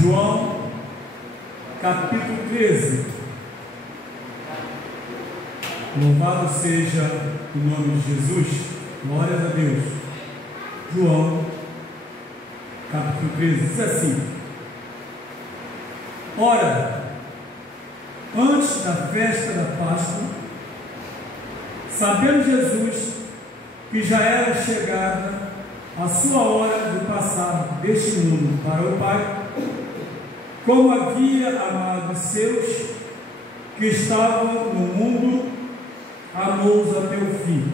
João, capítulo 13. Louvado seja o nome de Jesus. Glória a Deus. João, capítulo 13, diz assim: Ora, antes da festa da Páscoa, sabendo Jesus que já era chegada a sua hora de passar deste mundo para o Pai, como havia amado os seus que estavam no mundo, amou-os até o fim.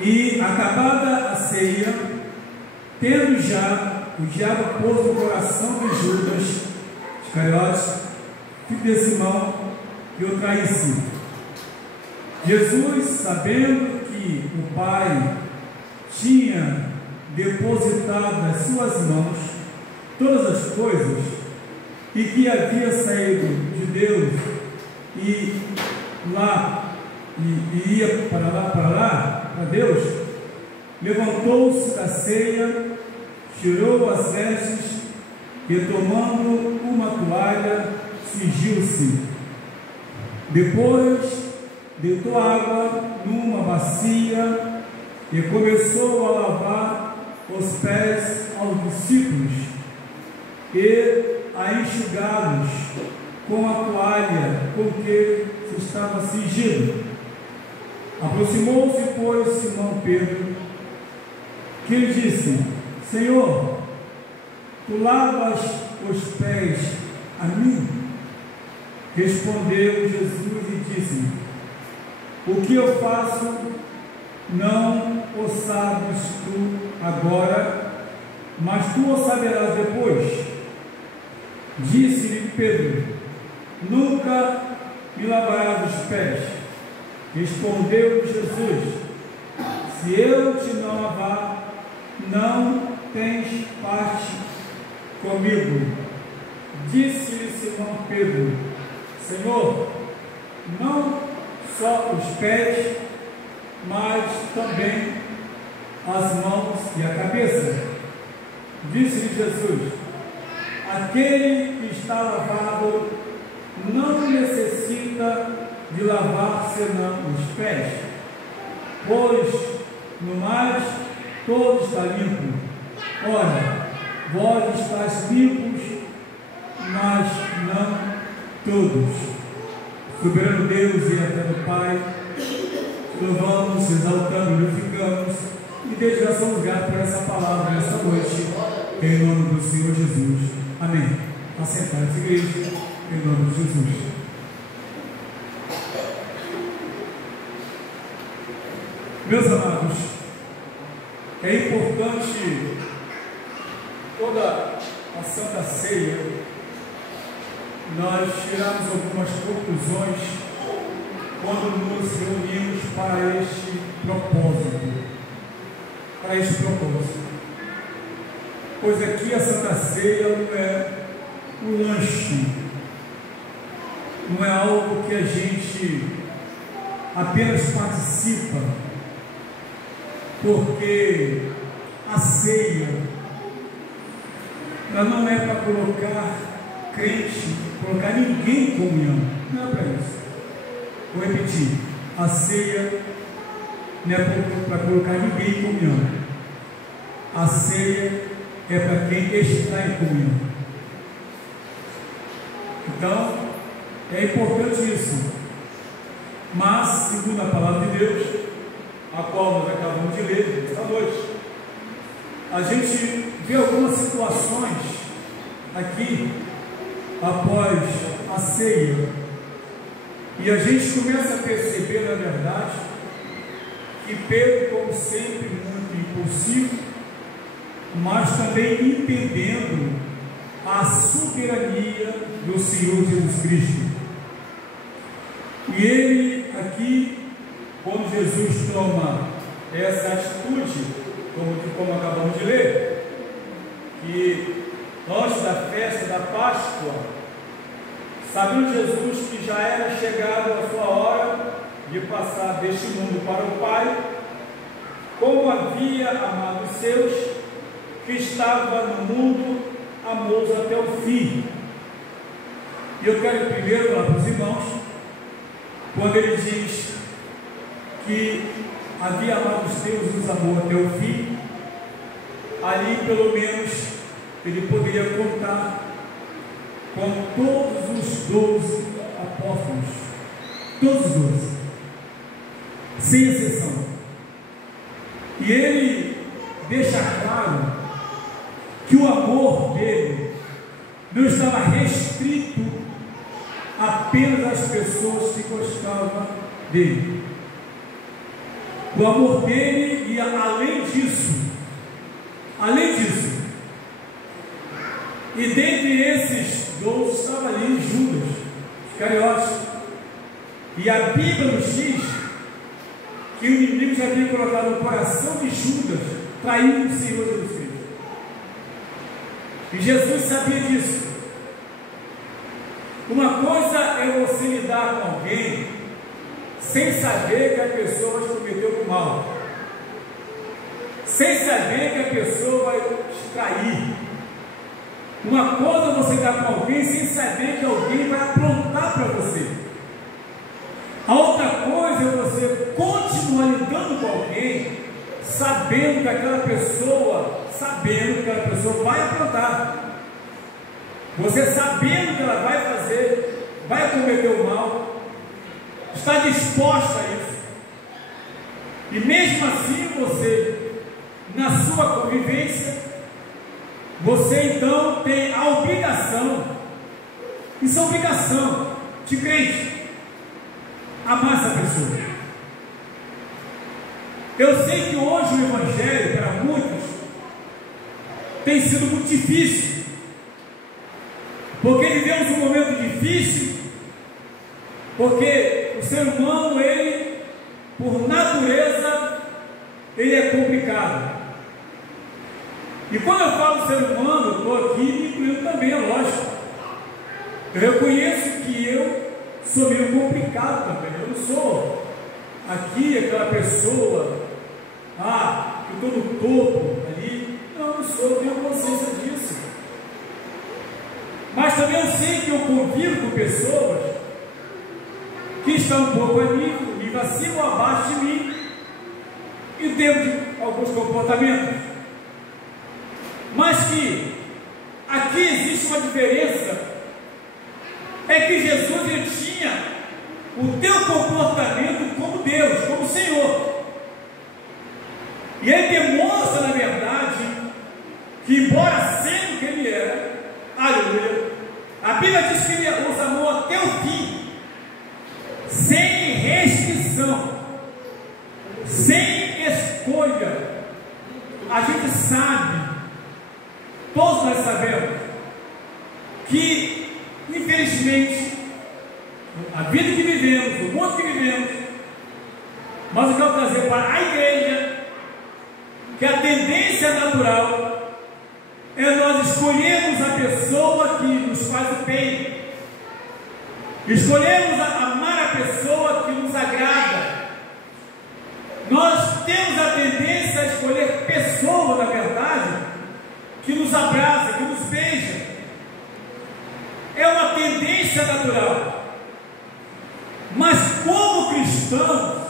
E acabada a ceia, tendo já o diabo pôs no coração de Judas Iscariotes, filho de Simão, que o traísse, Jesus, sabendo que o Pai tinha depositado nas suas mãos todas as coisas, e que havia saído de Deus e ia para lá, para Deus, levantou-se da ceia, tirou as vestes e, tomando uma toalha, cingiu-se. Depois deitou água numa bacia e começou a lavar os pés aos discípulos e a enxugá-los com a toalha com que se estava cingido. Aproximou-se, pois, Simão Pedro, que lhe disse: Senhor, tu lavas os pés a mim? Respondeu Jesus e disse: O que eu faço não o sabes tu agora, mas tu o saberás depois. Disse-lhe Pedro: Nunca me lavarás os pés. Respondeu Jesus: Se eu te não lavar, não tens parte comigo. Disse-lhe Simão Pedro: Senhor, não só os pés, mas também as mãos e a cabeça. Disse-lhe Jesus: Aquele que está lavado não necessita de lavar senão os pés, pois no mais todo está limpo. Ora, vós estáis limpos, mas não todos. Soberano Deus e eterno Pai, louvamos, exaltamos, glorificamos e desde já somos gratos por essa palavra nessa noite, em nome do Senhor Jesus. Amém. Assentar-se, igreja, em nome de Jesus. Meus amados, é importante toda a Santa Ceia nós tirarmos algumas conclusões quando nos reunimos para este propósito. Pois aqui a Santa Ceia não é um lanche, não é algo que a gente apenas participa, porque a ceia ela não é para colocar crente, colocar ninguém em comunhão, não é para isso. Vou repetir: a ceia não é para colocar ninguém em comunhão, a ceia é para quem está em comunhão. Então é importante isso, mas segundo a palavra de Deus, a qual nós acabamos de ler esta noite, a gente vê algumas situações aqui após a ceia, e a gente começa a perceber, na verdade, que Pedro, como sempre, muito impulsivo, mas também entendendo a soberania do Senhor Jesus Cristo. E ele aqui, quando Jesus toma essa atitude, como acabamos de ler, que antes da festa da Páscoa, sabendo Jesus que já era chegado a sua hora de passar deste mundo para o Pai, como havia amado os seus que estava no mundo, amou-os até o fim. E eu quero primeiro falar para os irmãos, quando ele diz que havia amado os Deus e os amou até o fim, ali pelo menos ele poderia contar com todos os 12 apóstolos, todos os 12, sem exceção. E ele deixa claro que o amor dele não estava restrito apenas às pessoas que gostavam dele. O amor dele ia além disso. Além disso. E dentre esses 12 estava ali Judas Iscariotes. E a Bíblia nos diz que o inimigo já havia colocado no coração de Judas trair o Senhor Jesus Cristo. E Jesus sabia disso. Uma coisa é você lidar com alguém sem saber que a pessoa vai te cometer um mal, sem saber que a pessoa vai te trair. Uma coisa é você lidar com alguém sem saber que alguém vai aprontar para você. A outra coisa é você continuar lidando com alguém sabendo que aquela pessoa vai aprontar. Você sabendo que ela vai fazer, vai cometer o mal, está disposta a isso. E mesmo assim você, na sua convivência, você então tem a obrigação, isso é obrigação de crente, amar essa pessoa. Eu sei que hoje o Evangelho, para muitos, tem sido muito difícil, porque vivemos um momento difícil, porque o ser humano, ele, por natureza, ele é complicado. E quando eu falo ser humano, eu estou aqui me incluindo também, é lógico. Eu reconheço que eu sou meio complicado também. Eu não sou aqui aquela pessoa, que estou no topo ali. Não, eu não sou, eu tenho consciência disso. Mas também eu sei que eu convivo com pessoas que estão um pouco a nível acima ou abaixo de mim, e temos alguns comportamentos. Mas que aqui existe uma diferença, é que Jesus ele tinha o teu comportamento como Deus, como Senhor, e ele demonstra na verdade que, embora sendo o que ele era, aleluia, a Bíblia diz que ele os amou até o fim, sem restrição, sem escolha. A gente sabe, todos nós sabemos, que infelizmente a vida que vivemos, o mundo que vivemos, mas eu quero trazer para a igreja que a tendência natural é nós escolhermos a pessoa que nos faz o bem, escolhemos amar a pessoa que nos agrada. Nós temos a tendência a escolher pessoa, na verdade, que nos abraça, que nos beija. É uma tendência natural. Mas como cristãos,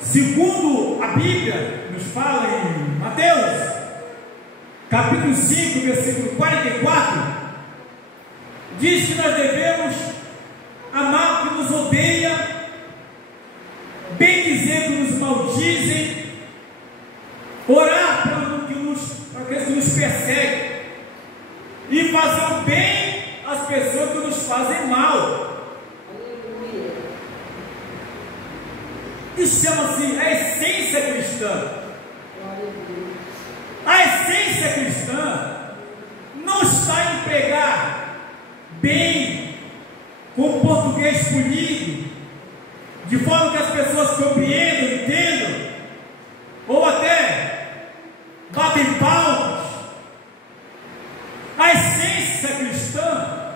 segundo a Bíblia nos fala em Mateus capítulo 5, versículo 44, diz que nós devemos amar o que nos odeia, bem dizer que nos maldizem, orar para aqueles que nos perseguem, e fazer o bem às pessoas que nos fazem mal. Isso chama-se a essência cristã. A essência cristã não está em pregar bem, com português polido, de forma que as pessoas compreendam, entendam, ou até batem palmas. A essência cristã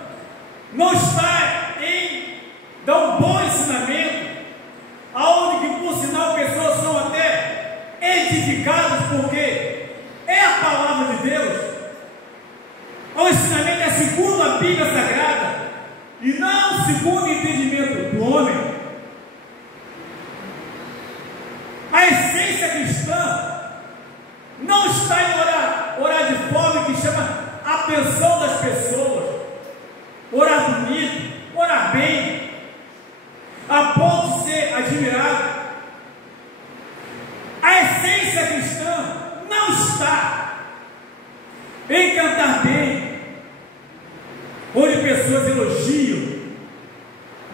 não está em dar um bom ensinamento, aonde que por sinal pessoas são até edificadas, porque é a palavra de Deus. essência cristã não está em orar de forma que chama a atenção das pessoas, orar bonito, orar bem, a ponto de ser admirado. A essência cristã não está em cantar bem, onde pessoas elogiam.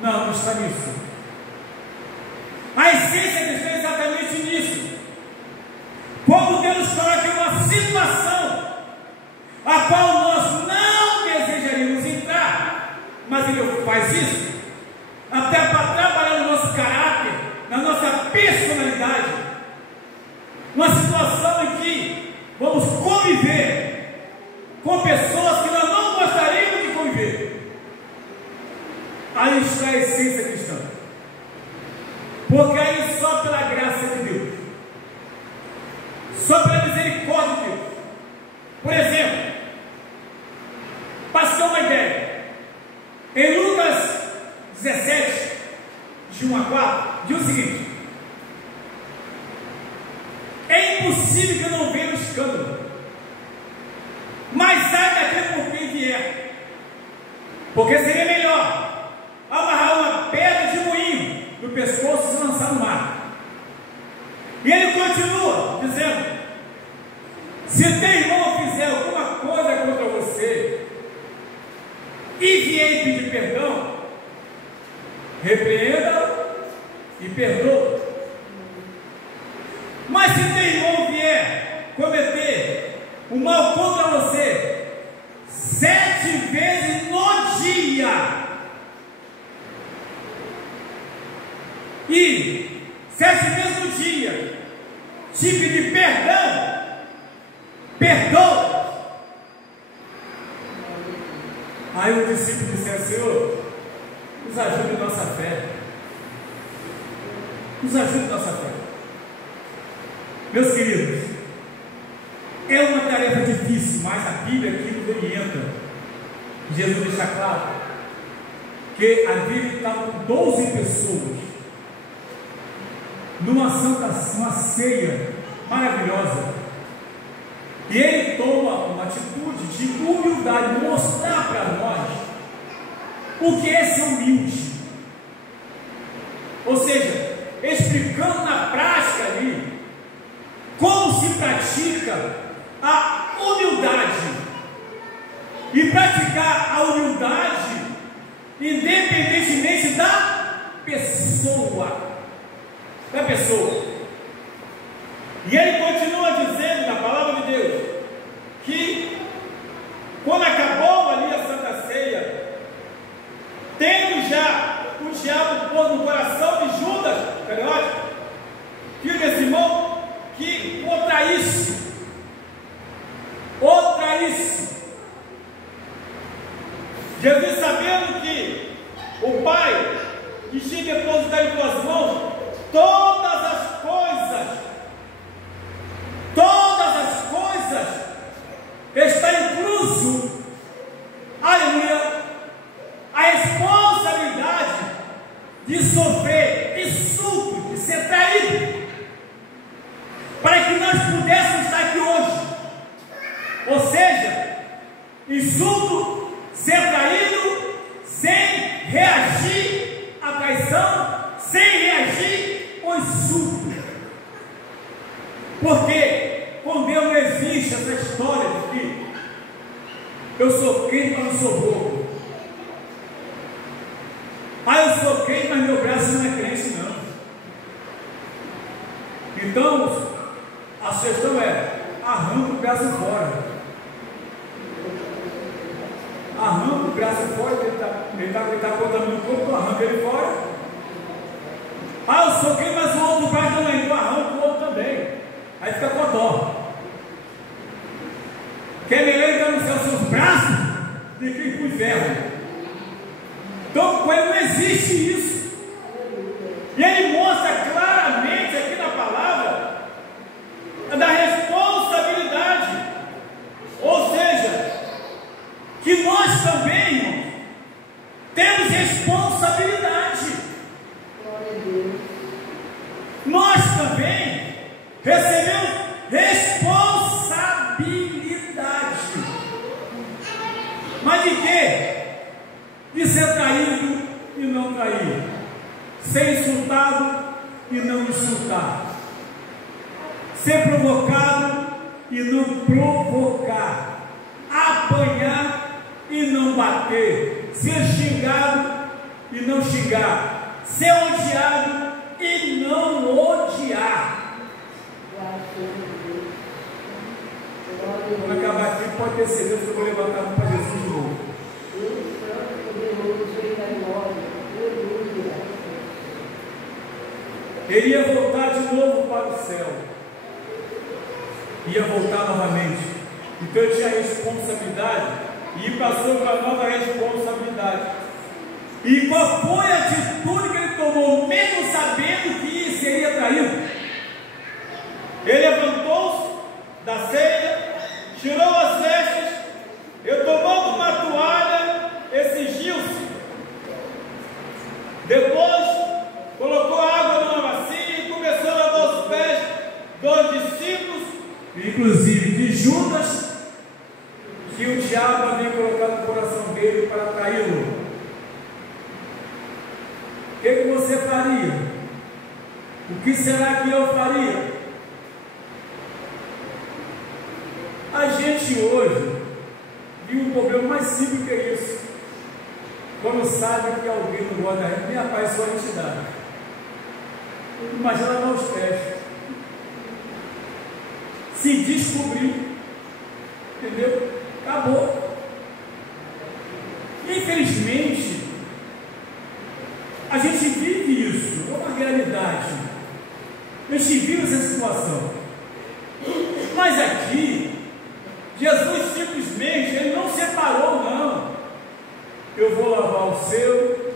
Não está nisso. A essência cristã é exatamente nisso. Quando Deus coloca uma situação a qual nós não desejaríamos entrar, mas Ele faz isso até para trabalhar no nosso caráter, na nossa personalidade, uma situação em que vamos conviver com pessoas que nós não gostaríamos de conviver. Aí está a essência cristã, porque aí só pela graça de Deus, só pela misericórdia de Deus. Por exemplo, para ter uma ideia, em Lucas 17, de 1 a 4, diz o seguinte: é impossível que eu não venha no escândalo, mas sai daquele por quem vier, porque seria melhor amarrar uma pedra de moinho no pescoço e se lançar no mar. E ele continua dizendo: se teu irmão fizer alguma coisa contra você e vier pedir perdão, repreenda e perdoa. Mas se teu irmão vier cometer o mal contra você 7 vezes no dia, e 7 vezes no dia te pedir perdão, perdoa. Aí o discípulo disse: Senhor, nos ajude em nossa fé, nos ajude em nossa fé. Meus queridos, é uma tarefa difícil, mas a Bíblia aqui nos orienta. Jesus deixa claro que a Bíblia está com 12 pessoas numa ceia maravilhosa, e ele toma uma atitude de humildade, mostrar para nós o que é ser humilde, ou seja, explicando na prática ali como se pratica a humildade, e praticar a humildade independentemente da pessoa. E ele continua dizendo na palavra de Deus que quando acabou ali a Santa Ceia, tendo já o diabo pôs no coração de Judas Iscariote, filho de Simão, que o traísse, Jesus, sabendo que o Pai que tinha depositado em tuas mãos todas as coisas, está incluso, aleluia, a responsabilidade de sofrer insulto, de ser traído, para que nós pudéssemos estar aqui hoje. Ou seja, insulto, ser traído, sem reagir à traição, sem reagir ao insulto. Porque com Deus não existe essa história de que eu sou crente, mas não sou bobo. Eu sou crente, mas meu braço não é crente, não. Então a sugestão é: arranca o braço fora. Arranca o braço fora, ele está contando no corpo, arranca ele fora. Eu sou crente, mas o outro braço não é, então arranca o outro também. Aí fica codó. Que é melhor entrar no céu seus braços do que ir para o inferno. Então com ele não existe isso. E ele mostra claramente aqui na palavra da responsabilidade. Ou seja, que nós também, irmãos, temos responsabilidade. recebemos responsabilidade. Mas de quê? De ser traído e não trair, ser insultado e não insultar, ser provocado e não provocar, apanhar e não bater, ser xingado e não xingar, ser odiado e não odiar. Quando acabar aqui, pode ter certeza que eu vou levantar para Jesus de novo. Ele ia voltar de novo para o céu, ia voltar novamente. Então ele tinha responsabilidade e passou para nova responsabilidade. E qual foi a atitude que ele tomou, mesmo sabendo que seria traído? Ele levantou-se da ceia, tirou as vestes, ele tomou uma toalha, exigiu-se. Depois colocou água numa bacia e começou a lavar os pés dos discípulos, inclusive de Judas, que o diabo havia colocado no coração dele para traí-lo. O que você faria? O que será que eu faria? A gente hoje viu um problema mais simples que isso. Quando sabe que alguém não gosta da gente, nem a paz sua entidade. Imagina lavar os pés. Se descobrir, entendeu? Acabou. Infelizmente, a gente vive isso, é uma realidade. A gente vive essa situação. Mas aqui, Jesus simplesmente, ele não separou, não. Eu vou lavar o seu.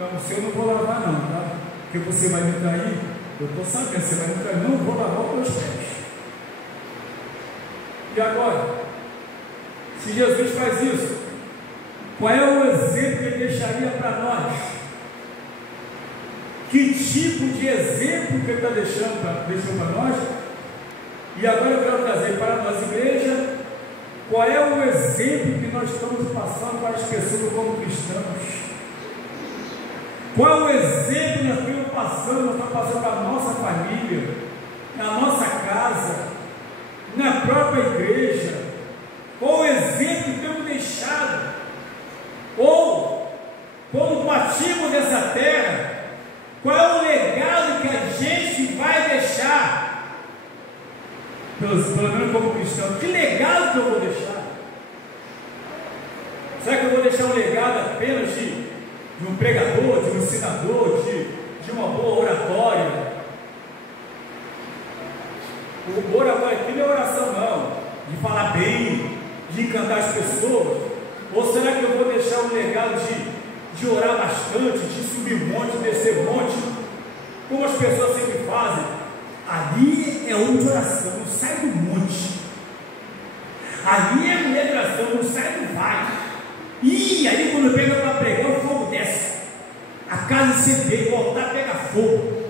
Não, o seu não vou lavar não, tá? Porque você vai me trair. Eu estou sabendo, você vai me trair. Não vou lavar os meus pés. E agora, se Jesus faz isso, qual é o exemplo que ele deixaria para nós? Que tipo de exemplo que ele está deixando para nós? E agora eu quero trazer para nós, igreja, qual é o exemplo que nós estamos passando para as pessoas como cristãos? Qual é o exemplo que nós estamos passando para a nossa família, na nossa casa, na própria igreja? Qual o exemplo que temos deixado? Ou, como partimos dessa terra, qual é o legado que a gente vai deixar? Pelo menos como cristão, que legado que eu vou deixar? Será que eu vou deixar um legado apenas de um pregador, de um ensinador, de uma boa oratória? O oratório aqui não é oração não, de falar bem, de encantar as pessoas. Ou será que eu vou deixar um legado de orar bastante, de subir monte, descer monte, como as pessoas sempre fazem? Ali é homem de oração, não sai do monte. Ali é mulher de oração, não sai do vale. E aí quando pega para pregar, o fogo desce. A casa incendeia, voltar pega fogo.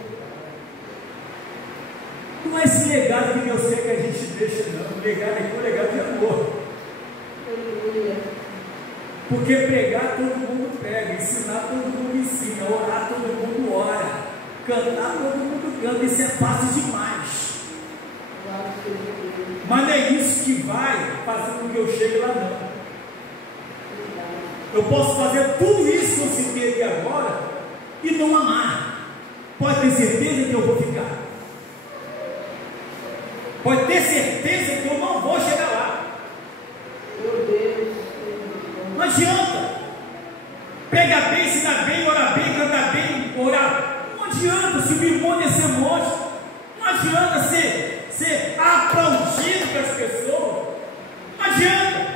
Não é esse legado que Deus quer que a gente deixa, não. O legado aqui é um legado de amor. Porque pregar todo mundo prega, ensinar todo mundo ensina, orar todo mundo ora, cantar todo mundo canta, isso é fácil demais. Mas não é isso que vai fazer com que eu chegue lá não. Eu posso fazer tudo isso que eu citei aqui agora e não amar. Pode ter certeza que eu vou ficar. Pode ter certeza que eu não vou chegar lá. Não adianta. Pregar bem, ensinar bem, orar bem, cantar bem, orar. Não adianta subir monte, descer monte. Não adianta ser aplaudido pelas pessoas. Não adianta.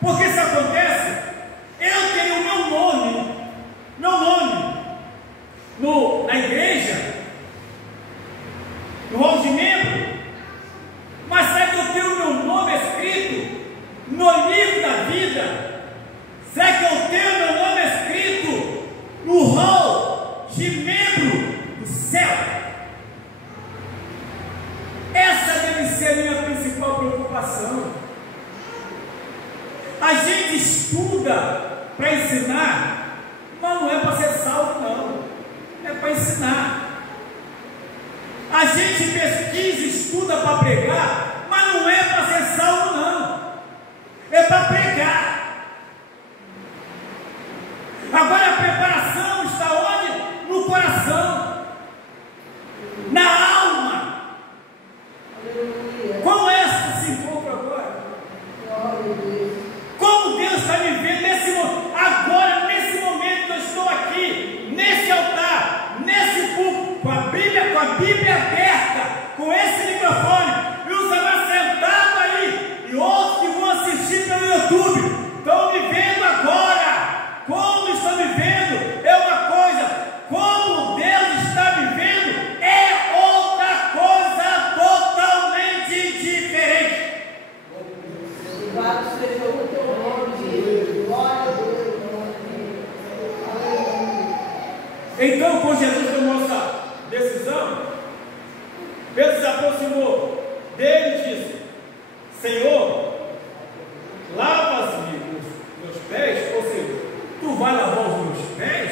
Porque isso acontece. Eu tenho o meu nome na igreja, no hall de membro. Mas será que eu tenho o meu nome escrito no livro da vida? Será que eu tenho meu nome escrito no hall de membro do céu? ser a minha principal preocupação. A gente estuda para ensinar, mas não é para ser salvo, não. É para ensinar. A gente pesquisa, estuda para pregar, mas não é para ser salvo, não. É para pregar. Agora a preparação está onde? No coração, na alma. Como é esse encontro agora? Como Deus está me vendo nesse momento, agora, nesse momento que eu estou aqui, nesse altar, nesse púlpito, com a Bíblia aberta, com esse microfone, e os amados sentados aí, e outros que vão assistir pelo YouTube, estão me vendo agora. Como estão me vendo é uma coisa, como Deus está me vendo é outra coisa totalmente diferente. Louvado seja o teu nome, Jesus. Glória a Deus. Então, quando Jesus tomou essa decisão, Pedro se aproximou dele e disse: Senhor, lava-me os meus pés, ou seja, tu vai lavar os meus pés?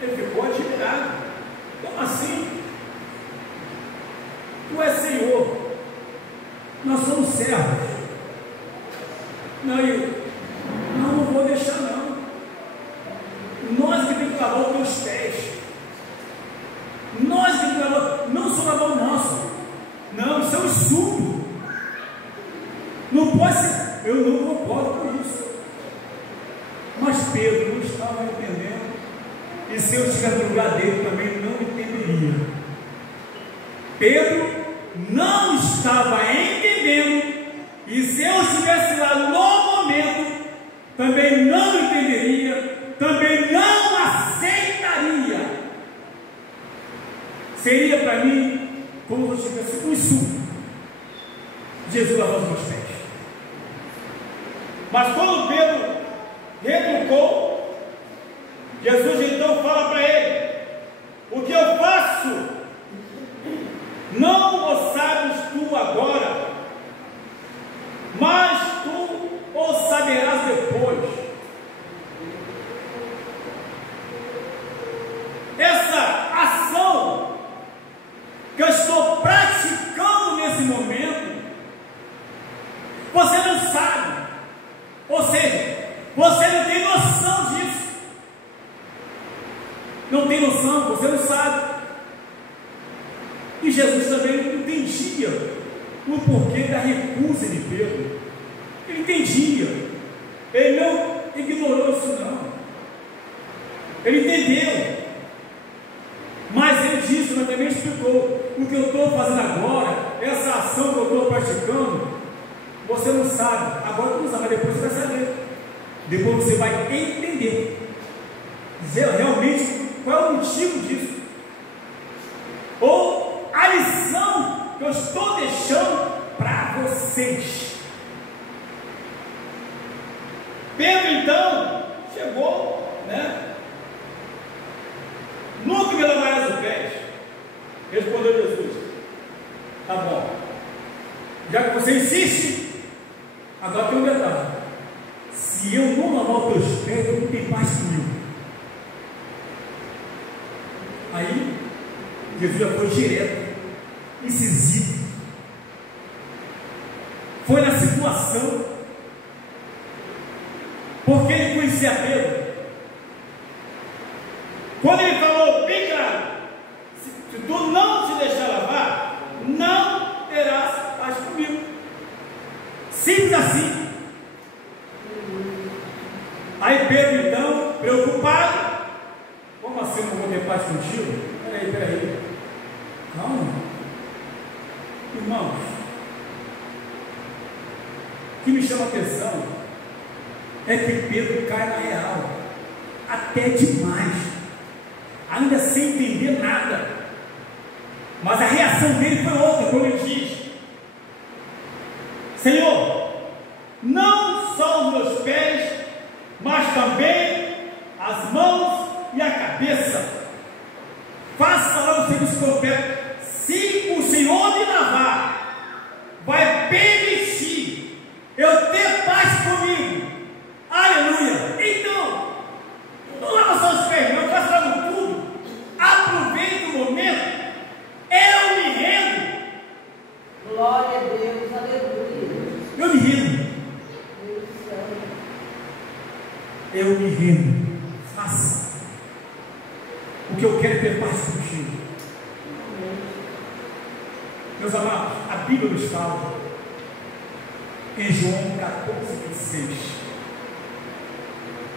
Ele ficou admirado. Como assim? Tu és Senhor, nós somos servos. Não vou deixar, não. Nós que temos que lavar os teus pés. Nós que temos que lavar, não só lavar o nosso. Não, isso é um insulto. Não pode ser, eu não concordo com isso. Mas Pedro não estava entendendo. E se eu estiver no lugar dele, também não entenderia. Pedro não estava entendendo. E se eu estivesse lá no momento, também não entenderia, também não aceitaria. Seria para mim como se eu tivesse um insulto. Jesus lavou os meus pés. Mas quando Pedro retrucou, Jesus então fala para ele: o que eu faço, não o sabes tu agora, mas tu o saberás depois. Essa ação que eu estou praticando nesse momento, você não sabe, ou seja, você não tem noção disso. Não tem noção, você não sabe. E Jesus também não entendia o porquê da recusa de Pedro. Ele entendia. Ele não ignorou isso, não. Ele entendeu. Mas ele disse, mas também explicou: o que eu estou fazendo agora, essa ação que eu estou praticando, você não sabe. Agora tu não sabe, mas depois você vai saber. Depois você vai entender realmente qual é o motivo disso, ou a lição que eu estou deixando para vocês. Pedro então chegou, né? Nunca me lavarás os pés. Respondeu Jesus: tá bom, já que você insiste, agora tem um detalhe: se eu não lavar os teus pés, eu não tenho paz comigo. Aí Jesus já foi direto, incisivo, foi na situação, porque ele conhecia Pedro. Quando ele falou bem claro: se tu não te deixar lavar, não terás paz comigo. Simples assim. Aí Pedro então, preocupado: como assim eu não vou ter paz contigo? Peraí, calma. Irmãos, o que me chama a atenção é que Pedro cai na real, até demais, ainda sem entender nada. Mas a reação dele foi outra, quando ele diz: Senhor, não só os meus pés, mas também as mãos e a cabeça. Faça lá o serviço que eu peço. Se o Senhor me lavar, Meus amados, a Bíblia nos fala em João 14, 26.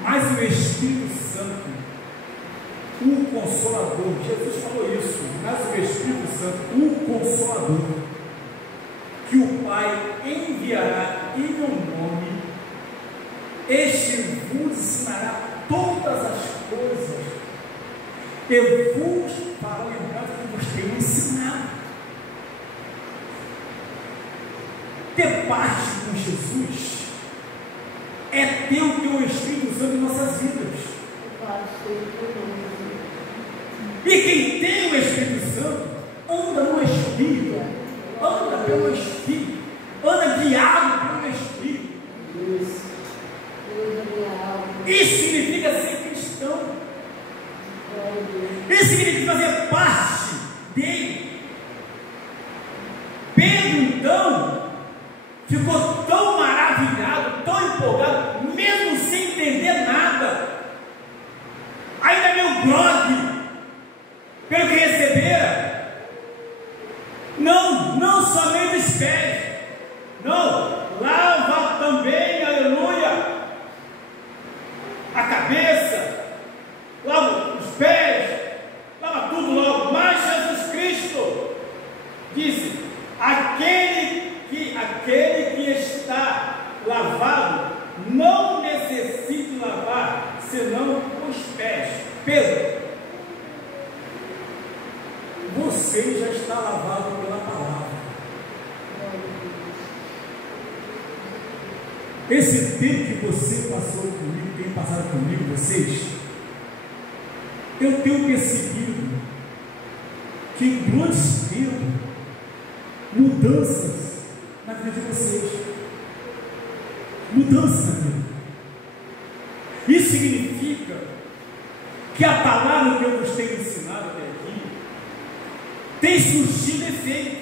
Mas o Espírito Santo, o Consolador, Jesus falou isso, mas o Espírito Santo, o Consolador, que o Pai enviará em meu nome, este vos ensinará todas as coisas, eu vos fará lembrar que vos tenho ensinado. Ter parte com Jesus é ter o teu Espírito Santo em nossas vidas. E quem tem o Espírito Santo anda no Espírito, anda pelo Espírito, anda guiado pelo Espírito. Isso significa ser cristão. Isso significa fazer parte dele. Pedro, então, ficou tão maravilhado, tão empolgado, mesmo sem entender nada, ainda meio grogue, pelo que recebera. Não somente os pés, não, lava também, aleluia, a cabeça, lava os pés, lava tudo logo. Mas Jesus Cristo disse: aquele que está lavado não necessita lavar senão os pés. Pedro, você já está lavado pela palavra. Esse tempo que você passou comigo, tem passado comigo, vocês, eu tenho percebido que durante esse tempo, mudanças na vida de vocês. Mudança na vida. Isso significa que a palavra que eu vos tenho ensinado até aqui tem surgido efeito,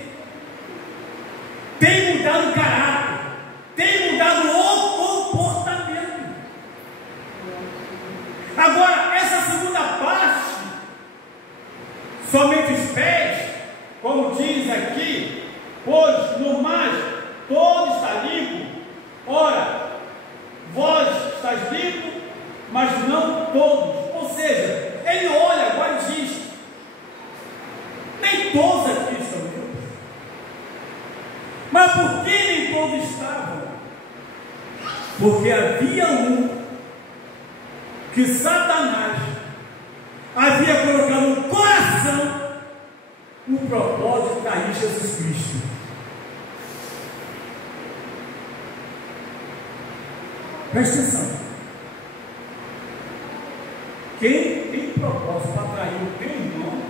tem mudado o caráter, tem mudado o comportamento. Agora, essa segunda parte, somente os pés, como diz aqui, pois no mais todo está limpo. Ora, vós estáis limpos, mas não todos. Ou seja, ele olha agora e diz: nem todos aqui estão limpos. Mas por que nem todos estavam? Porque havia um que Satanás havia colocado no coração o propósito de trair Jesus Cristo. Presta atenção. Quem tem propósito para trair o teu irmão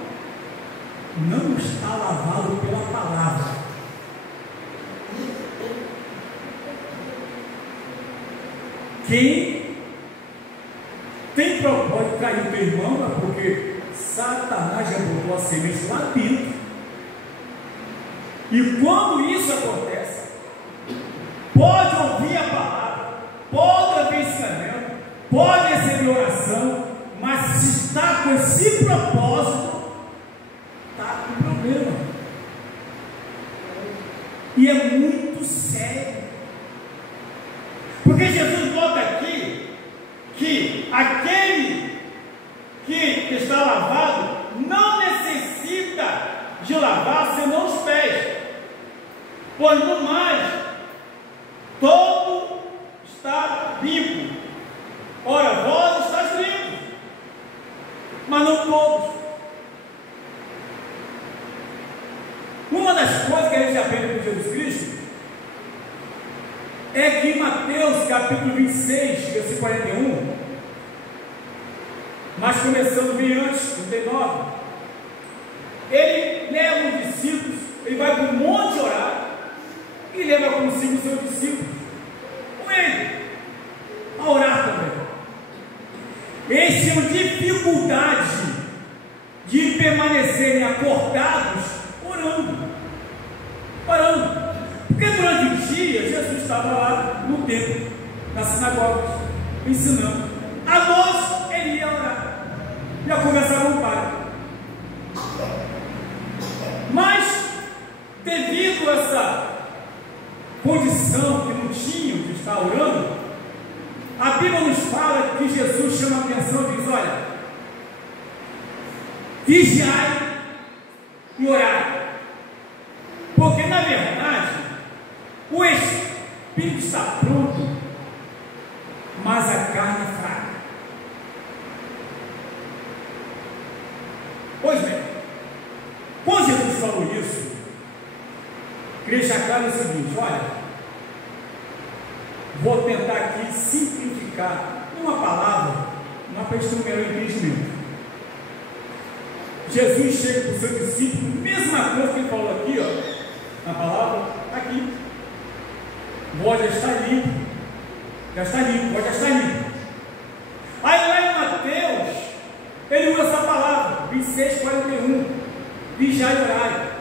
não está lavado pela palavra. Quem tem propósito de trair o teu irmão é porque Satanás já botou a semente lá dentro. E quando isso acontece, pode ouvir a palavra, pode ouvir ensinamento, pode receber oração, mas se está com esse propósito, está com problema. E é muito sério. Porque Jesus bota aqui que aquele que está lavado não necessita de lavar senão os pés, pois no mais todo está limpo. Ora, vós estáis limpos, mas não todos. Uma das coisas que a gente aprende com Jesus Cristo é que em Mateus capítulo 26, versículo 41, mas começando bem antes, 39, ele leva os discípulos, ele vai para o monte orar e leva consigo os seus discípulos, com ele, a orar também. Eles tinham dificuldade de permanecerem acordados orando. Porque durante o dia Jesus estava lá no templo, nas sinagogas, ensinando. À noite ele ia orar, ia conversar com o Pai. Mas devido devido a essa condição que não tinham de estar orando, a Bíblia nos fala que Jesus chama a atenção e diz: olha, vigiai e orai, porque na verdade o espírito está pronto, mas a carne é fraca. Pois bem, quando Jesus falou isso, queria deixar claro o seguinte: olha, vou tentar aqui simplificar uma palavra, uma questão do melhor entendimento. Jesus chega para o seu discípulo, mesma coisa que ele falou aqui, ó, na palavra, está aqui. Vós já está limpo, vós já está limpo. Aí lá em Mateus, ele usa essa palavra, 26:41, vigiai e orai.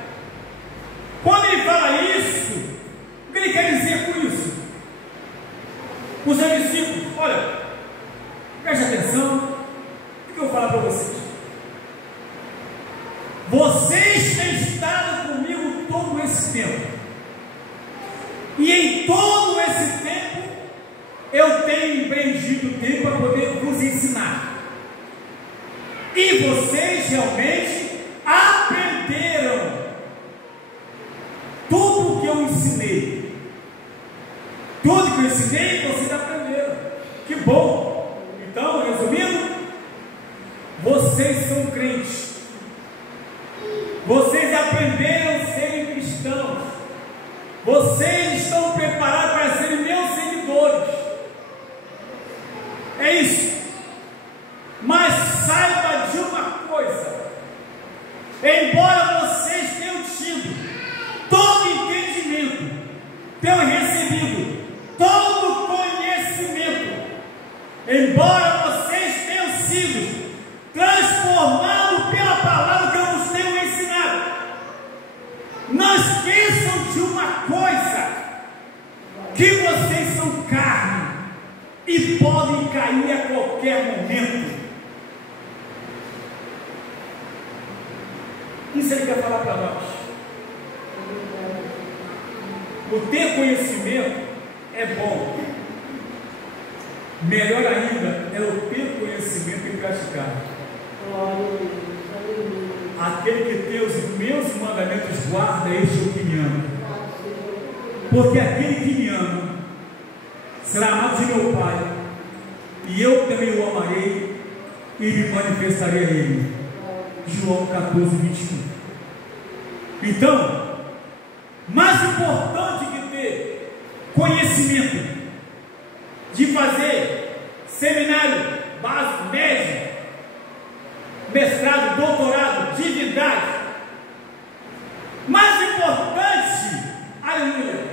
Quando ele fala isso, o que ele quer dizer com isso? Os seus discípulos, olha, preste atenção, o que eu vou falar para vocês? Vocês têm estado comigo todo esse tempo, e em todo esse tempo eu tenho empreendido tempo para poder vos ensinar, e vocês realmente aprenderam tudo o que eu ensinei. Tudo que eu ensinei, vocês aprenderam. Que bom! Então, resumindo, vocês são crentes. Vocês aprenderam a serem cristãos. Vocês estão preparados para serem meus seguidores. É isso. Mas saiba de uma coisa: embora vocês tenham tido todo entendimento, tenham recebido todo conhecimento, embora vocês tenham sido transformados pela palavra que eu vos tenho ensinado, não esqueçam de uma coisa: que vocês são carne e podem cair a qualquer momento. Isso ele quer falar para nós. O ter conhecimento é bom. Melhor ainda é o ter conhecimento e praticar. Aquele que tem os meus mandamentos guarda, este é o que me ama. Porque aquele que me ama será amado de meu Pai, e eu também o amarei e me manifestarei a ele. João 14:21. Então, mais importante que ter conhecimento, de fazer seminário básico, médio, mestrado, doutorado, divindade, mais importante, aleluia,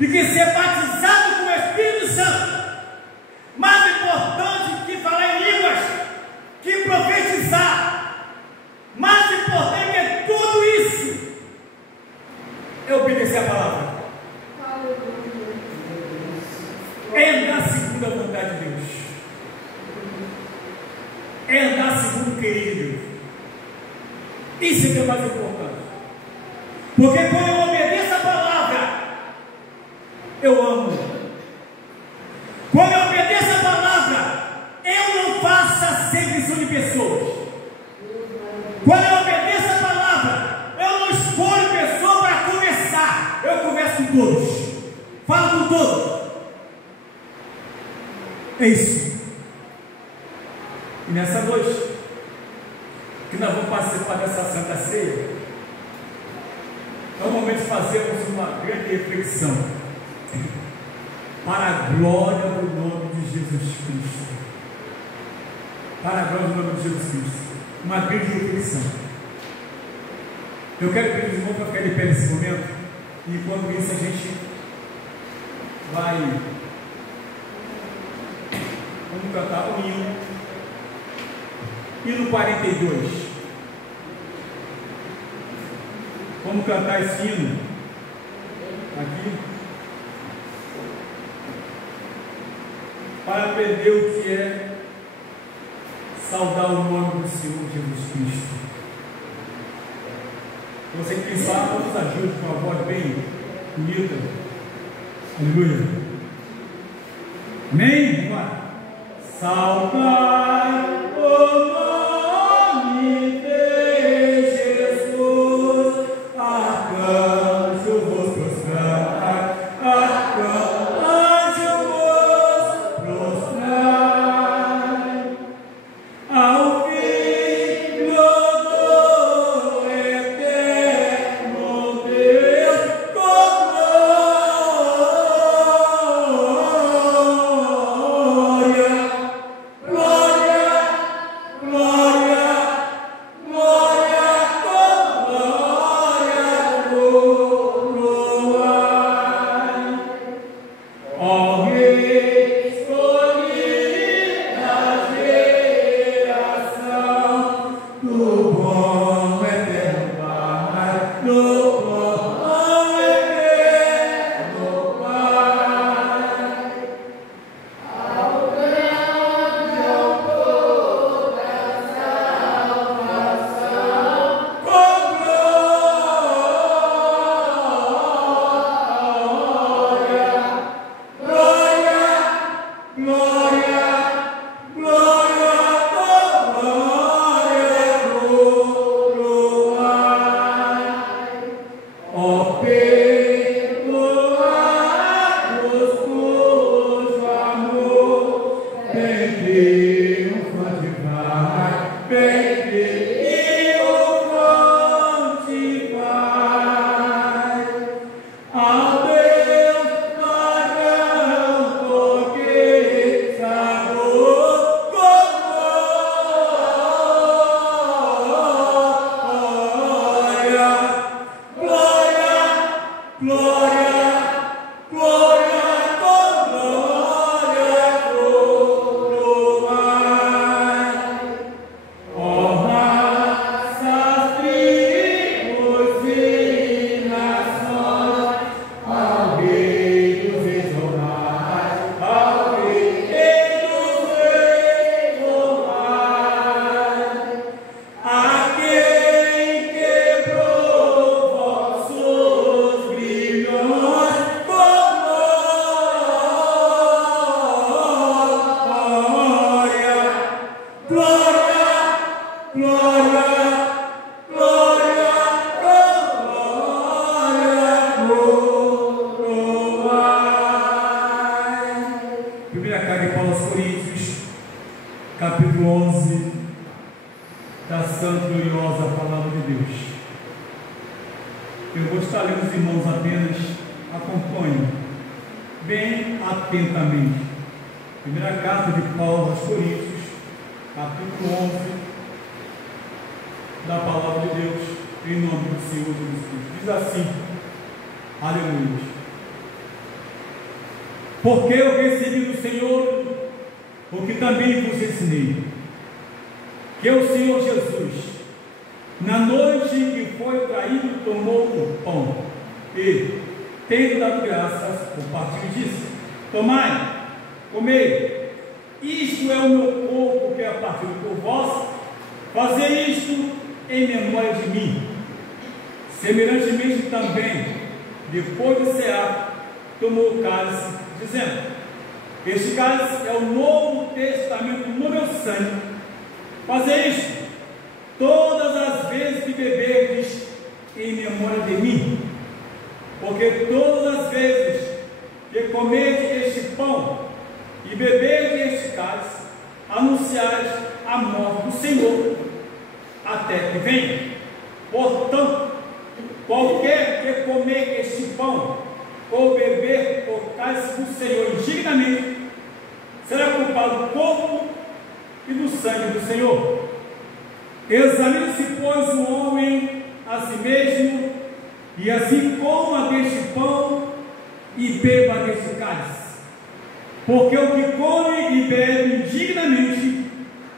do que ser batizado com o Espírito Santo, mais importante que falar em línguas, que profetizar, mais importante que tudo isso é obedecer a palavra, é andar segundo a vontade de Deus, é andar segundo o querer de Deus. Isso é que é mais importante, porque quando eu obedeço a palavra, eu amo. Quando eu obedeço a palavra, eu não faço acepção de pessoas. Quando eu obedeço a palavra, eu não escolho pessoa para conversar. Eu converso com todos, falo com todos. É isso. E nessa noite, que nós vamos participar dessa Santa Ceia, normalmente fazemos uma grande reflexão para a glória do nome de Jesus Cristo. Para a glória do nome de Jesus Cristo. Uma grande reflexão. Eu quero pedir os irmãos para ficar de pé nesse momento, e enquanto isso a gente vai, vamos cantar o hino 42. Vamos cantar esse hino aqui, para aprender o que é saudar o nome do Senhor Jesus Cristo. Você que sabe, nos ajude com uma voz bem bonita. Aleluia. Amém? Vamos lá. Saudai o nome de Jesus, arcanjo-vos prostrai, arcanjo-vos prostrai, ao Filho do eterno Deus, com Porque eu recebi do Senhor o que também vos ensinei, que o Senhor Jesus, na noite que foi traído, tomou o pão e, tendo dado graças, compartilhou e disse: tomai, comei, isto é o meu corpo que é partido por vós, fazei isto em memória de mim. Semelhantemente também, depois de cear, tomou o cálice, dizendo: este cálice é o Novo Testamento no meu sangue. Fazei isto todas as vezes que beberdes em memória de mim, porque todas as vezes que comerdes este pão e beberdes este cálice, anunciais a morte do Senhor até que venha. Portanto, qualquer que comer este pão ou beber o cálice do Senhor indignamente, será culpado do corpo e do sangue do Senhor. Examine-se, pois, o homem a si mesmo, e assim coma deste pão e beba deste cálice. Porque o que come e bebe indignamente,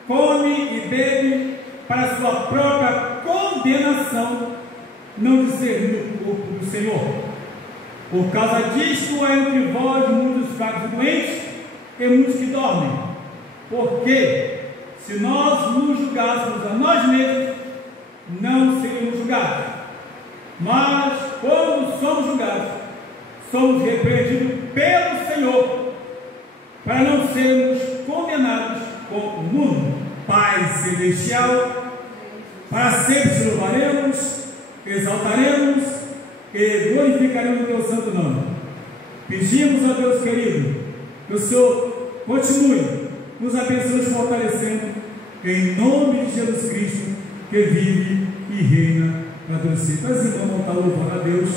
come e bebe para sua própria condenação, não discernindo o corpo do Senhor. Por causa disto há entre vós muitos fracos e doentes, e muitos que dormem. Porque se nós nos julgássemos a nós mesmos, não seríamos julgados. somos julgados, somos repreendidos pelo Senhor, para não sermos condenados com o mundo. Pai Celestial, para sempre te louvaremos, exaltaremos e glorificaremos o teu santo nome. Pedimos a Deus querido, que o Senhor continue nos abençoando e fortalecendo, em nome de Jesus Cristo, que vive e reina para Deus. Mas irmãos, vão estar louvando a Deus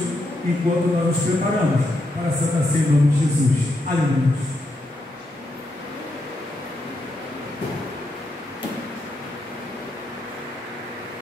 enquanto nós nos preparamos para a Santa Ceia em nome de Jesus. Aleluia.